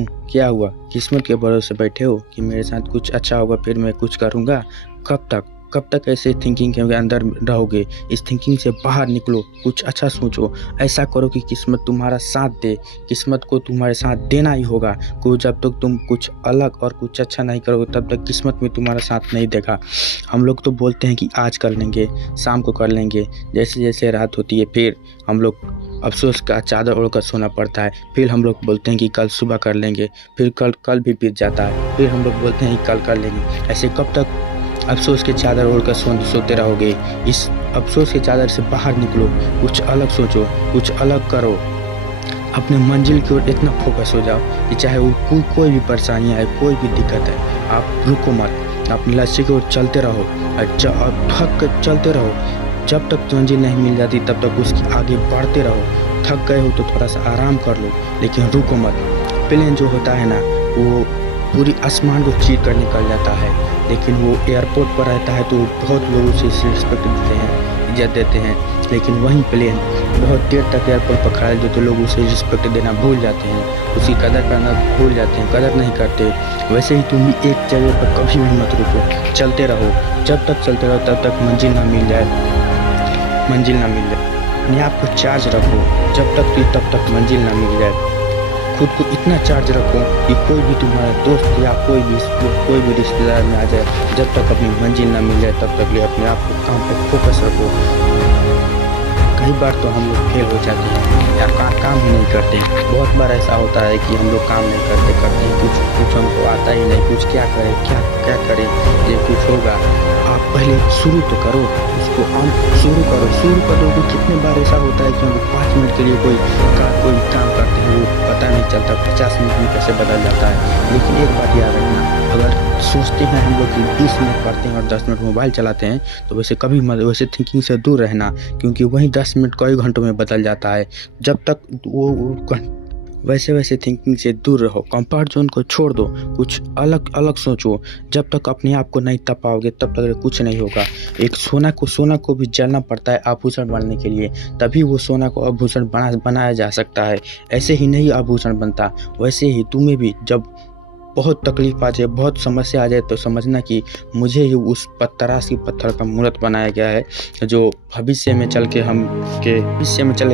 क्या हुआ? किस्मत के भरोसे बैठे हो कि मेरे साथ कुछ अच्छा होगा फिर मैं कुछ करूँगा? कब तक? कब तक ऐसे थिंकिंग के अंदर रहोगे? इस थिंकिंग से बाहर निकलो, कुछ अच्छा सोचो। ऐसा करो कि किस्मत तुम्हारा साथ दे। किस्मत को तुम्हारे साथ देना ही होगा। जब तक तुम कुछ अलग और कुछ अच्छा नहीं करोगे तब तक किस्मत में तुम्हारा साथ नहीं देगा। हम लोग तो बोलते हैं कि आज कर लेंगे, शाम को कर लेंगे। जैसे-जैसे रात होती है फिर हम लोग अफ़सोस का चादर ओढ़कर सोना पड़ता है। फिर हम लोग बोलते हैं कि कल सुबह कर लेंगे, फिर कल भी बीत जाता है। फिर हम लोग बोलते हैं कि कल कर लेंगे। ऐसे कब तक अफ़सोस की चादर ओढ़कर सोते रहोगे? इस अफ़सोस की चादर से बाहर निकलो, कुछ अलग सोचो, कुछ अलग करो। अपने मंजिल की ओर इतना फ़ोकस हो जाओ कि चाहे वो कोई भी परेशानी आए, कोई भी दिक्कत है, आप रुको मत। अपने लक्ष्य की ओर चलते रहो और थक कर चलते रहो। जब तक मंजिल नहीं मिल जाती तब तक उसके आगे बढ़ते रहो। थक गए हो तो थोड़ा-सा आराम कर लो, लेकिन रुको मत। प्लेन जो होता है ना, वो पूरी आसमान को चीर कर निकल जाता है, लेकिन वो एयरपोर्ट पर रहता है तो बहुत लोग उसे रिस्पेक्ट देते हैं, इज़्ज़त देते हैं। लेकिन वही प्लेन बहुत देर तक एयरपोर्ट पर खड़ा है तो लोग उसे रिस्पेक्ट देना भूल जाते हैं, उसकी कदर करना भूल जाते हैं, कदर नहीं करते। वैसे ही तुम भी एक जगह पर कभी भी मत रुको, चलते रहो। जब तक चलते रहो तब तक मंजिल ना मिल जाए। अपने आप को चार्ज रखो जब तक कि तब तक मंजिल ना मिल जाए। खुद को इतना चार्ज रखो कि कोई भी तुम्हारा दोस्त या कोई भी रिश्तेदार में आ जाए, जब तक अपनी मंजिल ना मिल जाए तब तक अपने आप को काम पे फोकस रखो। कई बार तो हम लोग फेल हो जाते हैं या काम ही नहीं करते। बहुत बार ऐसा होता है कि हम लोग काम नहीं करते हैं, कुछ हमको आता ही नहीं, कुछ क्या करें, ये कुछ होगा। आप पहले शुरू तो करो, उसको शुरू करोगे। कितने बार ऐसा होता है कि हम लोग 5 मिनट के लिए कोई काम करते हैं, वो पता नहीं चलता 50 मिनट में कैसे बदल जाता है। लेकिन एक बात याद रखना, अगर सोचते हैं हम लोग कि 20 मिनट पढ़ते हैं और 10 मिनट मोबाइल चलाते हैं तो वैसे थिंकिंग से दूर रहना, क्योंकि वही 10 मिनट कई घंटों में बदल जाता है। जब तक वैसे थिंकिंग से दूर रहो, कंफर्ट जोन को छोड़ दो, कुछ अलग सोचो। जब तक अपने आप को नहीं तपाओगे तब तक कुछ नहीं होगा। एक सोना को भी जलना पड़ता है आभूषण बनने के लिए, तभी वो सोना को आभूषण बनाया जा सकता है। ऐसे ही नहीं आभूषण बनता, वैसे ही तुम्हें भी जब बहुत तकलीफ आ जाए, बहुत समस्या आ जाए तो समझना कि मुझे ही उस तराश की पत्थर का मूरत बनाया गया है, जो भविष्य में चल के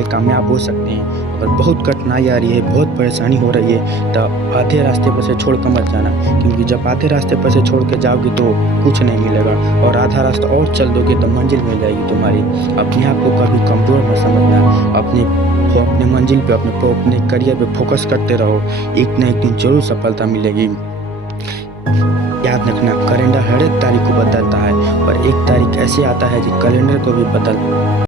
कामयाब हो सकते हैं। अगर बहुत कठिनाई आ रही है, बहुत परेशानी हो रही है तो आधे रास्ते पर से छोड़ कर मत जाना, क्योंकि जब आधे रास्ते पर से छोड़ के जाओगे तो कुछ नहीं मिलेगा, और आधा रास्ता और चल दोगे तो मंजिल मिल जाएगी तुम्हारी। अपने आप को कभी कमज़ोर मत समझना, अपने मंजिल पे, अपने करियर पे फोकस करते रहो। एक ना एक दिन जरूर सफलता मिलेगी। याद रखना, कैलेंडर हर एक तारीख को बदलता है, और एक तारीख ऐसे आता है कि कैलेंडर को भी बदल